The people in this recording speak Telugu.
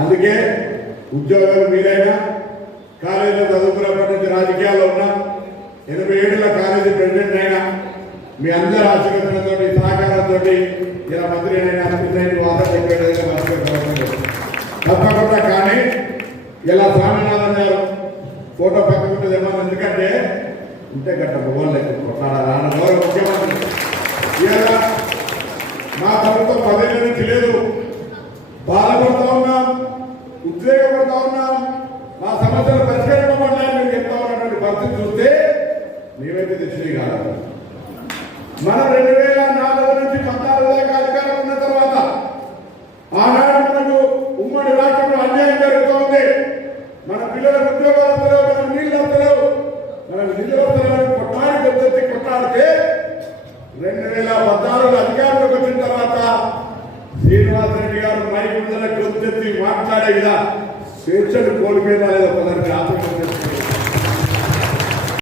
అందుకే ఉద్యోగాలు మీరైనా కాలేజీలో చదువుకున్నప్పటి నుంచి రాజకీయాల్లో ఉన్నా 87 కాలేజీ ప్రెసిడెంట్ అయినా మీ అందరి ఆశీర్వాదంతో సహకారంతో ఇలా మంత్రి అయినా వాదన చెప్పేది తప్పకుండా. కానీ ఇలా స్వామినాథన్ గారు ఫోటో పక్కన ఉంటుంది ఏమన్నా, ఎందుకంటే ఇంతే గట్ట మొబైల్ కొట్టాడా ముఖ్యమంత్రి ఇలా మా ప్రభుత్వం 10 ఏళ్ళ నుంచి లేదు. బాధపడుతూ ఉన్నాం, ఉద్వేగపడుతూ ఉన్నాం, మా సమస్యలు పరిష్కరించబడ్డాయని మీరు చెప్తా ఉన్నటువంటి పరిస్థితి చూస్తే మేమైతే తెచ్చి కాదు. మన 2004 నుంచి 14 దాకా అధికారం ఉన్న తర్వాత ఆనాడు మనకు ఉమ్మడి రాష్ట్రంలో అన్యాయం జరుగుతూ ఉంది. మన పిల్లలకు ఉద్యోగాలు వస్తలేవు, మనకు నీళ్ళు వస్తలేవు, మనకు నిధులు వస్తలేవు. కొట్టాడి కొద్ది కొట్టాడితే 2014 అధికారంలోకి వచ్చిన తర్వాత శ్రీనివాసరెడ్డి గారు మైక్ ముందర గొంతెత్తి మాట్లాడే విధంగా స్వేచ్ఛను కోల్పోయినా లేదా కొందరికి ఆత్మహత్య